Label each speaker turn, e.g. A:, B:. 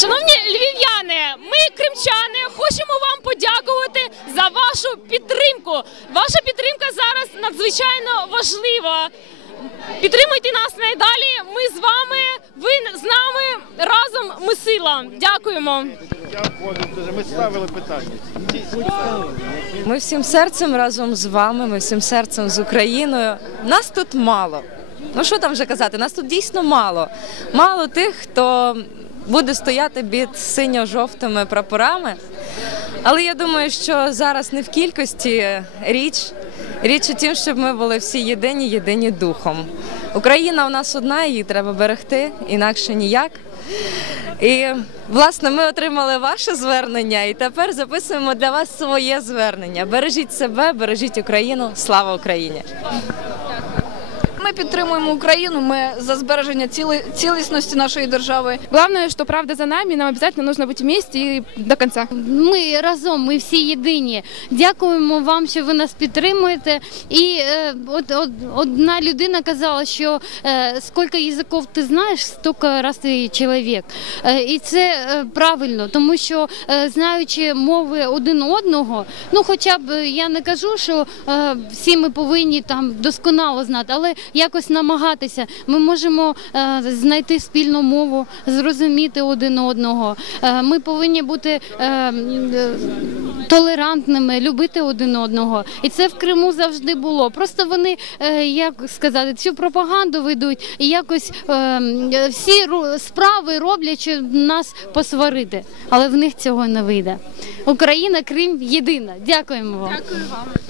A: Шановні львів'яни, ми, кримчани, хочемо вам подякувати за вашу підтримку. Ваша підтримка зараз надзвичайно важлива. Підтримуйте нас найдалі. Ми з вами, ви з нами разом. Ми сила. Дякуємо.
B: Ми ставили питання.
C: Ми всім серцем разом з вами, ми всім серцем з Україною. Нас тут мало. Ну що там вже казати? Нас тут дійсно мало. Мало тих, хто буде стояти під синьо-жовтими прапорами. Але я думаю, що зараз не в кількості річ. Річ у тім, щоб ми були всі єдині, єдині духом. Україна у нас одна, її треба берегти, інакше ніяк. І власне ми отримали ваше звернення, і тепер записуємо для вас своє звернення. Бережіть себе, бережіть Україну. Слава Україні!
D: Ми підтримуємо Україну. Ми за збереження ціли, цілісності нашої держави.
E: Главное, что правда за нами, нам обязательно нужно быть вместе и до конца.
F: Ми разом, ми всі єдині. Дякуємо вам, що ви нас підтримуєте. І е, от, от одна людина казала, що е, скільки язиків ти знаєш, стільки раз ти чоловік. Е, і це е, правильно, тому що е, знаючи мови один одного, ну хоча б я не кажу, що е, всі ми повинні там досконало знати, але якось намагатися. Ми можемо е, знайти спільну мову, зрозуміти один одного. Е, ми повинні бути е, толерантними, любити один одного. І це в Криму завжди було. Просто вони, як сказати, цю пропаганду ведуть і якось всі справи роблять, щоб нас посварити. Але в них цього не вийде. Україна, Крим єдина. Дякуємо вам. Дякую вам.